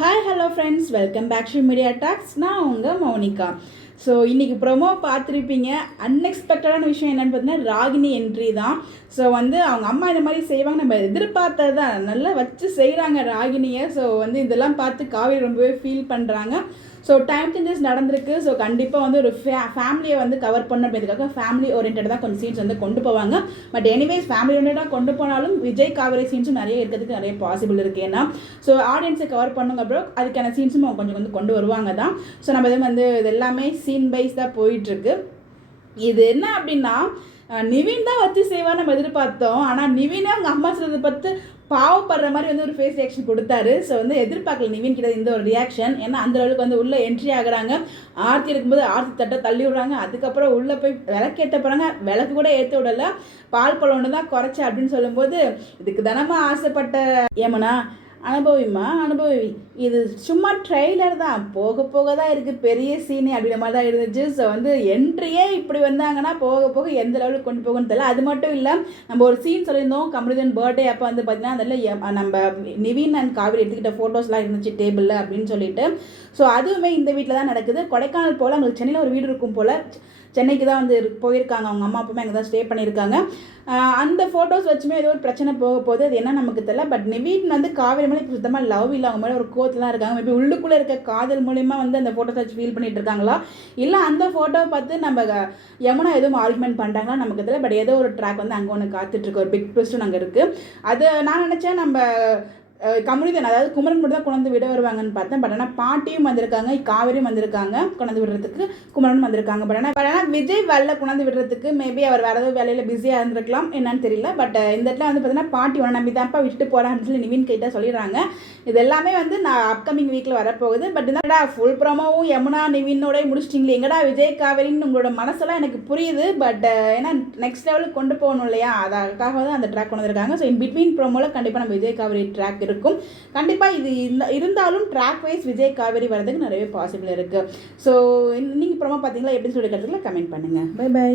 Hi hello friends, welcome back to media talks. நான் உங்கள் Mounika. So இன்றைக்கி ப்ரொமோ பார்த்துருப்பீங்க. அன்எக்ஸ்பெக்டடான விஷயம் என்னென்னு பார்த்தீங்கன்னா ராகினி என்ட்ரி தான். ஸோ அவங்க அம்மா இந்த மாதிரி செய்வாங்க, நம்ம எதிர்பார்த்தது தான். நல்லா வச்சு செய்கிறாங்க ராகினியை. ஸோ இதெல்லாம் பார்த்து காவேரி ரொம்பவே ஃபீல் பண்ணுறாங்க. ஸோ டைம் சேஞ்சஸ் நடந்திருக்கு. ஸோ கண்டிப்பாக ஒரு ஃபேமிலியை கவர் பண்ண அப்படின்றதுக்காக ஃபேமிலி ஓரியன்டாக தான் கொஞ்சம் சீன்ஸ் கொண்டு போவாங்க. பட் எனிவேஸ் ஃபேமிலி ஓரியன்டாக கொண்டு போனாலும் விஜய் காவேரி சீன்ஸும் நிறைய இருக்கிறதுக்கு நிறைய பாசிபிள் இருக்குது. ஏன்னா ஸோ ஆடியன்ஸை கவர் பண்ணுங்க அப்புறம் அதுக்கான சீன்ஸும் அவங்க கொஞ்சம் கொண்டு வருவாங்க தான். ஸோ நம்ம இது எல்லாமே சீன் வைஸ் தான் போயிட்டுருக்கு. இது என்ன அப்படின்னா நிவின் தான் வச்சு செய்வான்னு நம்ம எதிர்பார்த்தோம். ஆனால் நிவினே அவங்க அம்மா சொல்றதை பார்த்து பாவப்படுற மாதிரி ஒரு ஃபேஸ் ரியாக்ஷன் கொடுத்தாரு. ஸோ எதிர்பார்க்கல நிவின் கிட்ட இந்த ஒரு ரியாக்ஷன். ஏன்னா அந்த அளவுக்கு உள்ளே என்ட்ரி ஆகுறாங்க. ஆர்த்தி இருக்கும்போது ஆர்த்தி தட்டை தள்ளி விடுறாங்க. அதுக்கப்புறம் உள்ளே போய் விளக்கு ஏற்ற போகிறாங்க. விளக்கு கூட ஏற்ற விடலை, பால் பழம் ஒன்று தான் குறைச்சா அப்படின்னு சொல்லும்போது இதுக்கு தானமா ஆசைப்பட்ட ஏமனா அனுபவி, இது சும்மா ட்ரெய்லர் தான், போக போக தான் இருக்குது பெரிய சீனு அப்படின்ற மாதிரி தான் இருந்துச்சு. ஸோ என்ட்ரியே இப்படி வந்தாங்கன்னா போக போக எந்த லெவலுக்கு கொண்டு போகணும்னு தெரியல. அது மட்டும் இல்லை, நம்ம ஒரு சீன் சொல்லியிருந்தோம் கமருதீன் பர்த்டே அப்போ பார்த்தீங்கன்னா அதில் நம்ம நிவின் அண்ட் காவேரி எடுத்துக்கிட்ட ஃபோட்டோஸ்லாம் இருந்துச்சு டேபிளில் அப்படின்னு சொல்லிட்டு. ஸோ அதுவுமே இந்த வீட்டில் தான் நடக்குது. கொடைக்கானல் போல் அவங்களுக்கு சென்னையில் ஒரு வீடு இருக்கும் போல், சென்னைக்கு தான் போயிருக்காங்க. அவங்க அம்மா அப்பாவுமே அங்கே தான் ஸ்டே பண்ணியிருக்காங்க. அந்த ஃபோட்டோஸ் வச்சுமே ஏதோ ஒரு பிரச்சனை போக போகுது. அது என்ன நமக்கு தெரியல. பட் நிவின் காவேரி மேலே இப்போ சுத்தமாக லவ் இல்லை, அவங்க மேலே ஒரு கோத்தில் தான் இருக்காங்க. மேபி உள்ளுக்குள்ளே இருக்க காதல் மூலிமா அந்த ஃபோட்டோஸ் வச்சு ஃபீல் பண்ணிட்டு இருக்காங்களா, இல்லை அந்த ஃபோட்டோவை பார்த்து நம்ம யமுனா எதுவும் ஆர்குமெண்ட் பண்ணுறாங்களா நமக்கு தெரியல. பட் ஏதோ ஒரு ட்ராக் அங்கே ஒன்று காத்துட்ருக்கு, ஒரு பிக் ட்விஸ்ட்டும் அங்கே இருக்குது. அது நான் நினச்சேன் நம்ம கமருதீன் அதாவது குமரன் மட்டும் தான் கொண்டு விட வருவாங்கன்னு பார்த்தேன். பட் ஆனால் பாட்டியும் வந்திருக்காங்க, காவேரியும் வந்திருக்காங்க கொண்டு விடுறதுக்கு, குமரனும் வந்திருக்காங்க. பட் ஆனால் விஜய் வரல கொண்டு விடுறதுக்கு. மேபி அவர் வேறு ஏதாவது வேலையில் பிஸியாக இருந்திருக்கலாம், என்னன்னு தெரியல. பட் இந்த இடத்துல பார்த்தீங்கன்னா பாட்டி உன நம்பி தான்ப்பா விட்டு போகிறான்னு சொல்லி நிவின் கிட்ட சொல்லிடுறாங்க. இது எல்லாமே நான் அப்கமிங் வீக்கில் வரப்போகுது. பட் என்னடா ஃபுல் ப்ரோமோவும் யமுனா நிவினோட முடிச்சிட்டிங்களே, எங்கடா விஜய் காவேரின்னு உங்களோட மனசெல்லாம் எனக்கு புரியுது. பட் ஏன்னா நெக்ஸ்ட் லெவலுக்கு கொண்டு போகணும் இல்லையா, அதுக்காக தான் அந்த ட்ராக் கொண்டு வந்திருக்காங்க. ஸோ இன் பிட்வீன் ப்ரோமோவில் கண்டிப்பாக நம்ம விஜய் காவேரி ட்ராக் இருக்கும். கண்டிப்பாக இது இருந்தாலும் ட்ராக் வைஸ் விஜய் காவேரி வரதுக்கு நிறைய பாசிபிள் இருக்குது. ஸோ நீங்கள் ப்ரோமோ பார்த்தீங்களா, எப்படி சொல்லி கமெண்ட் பண்ணுங்கள். Bye by.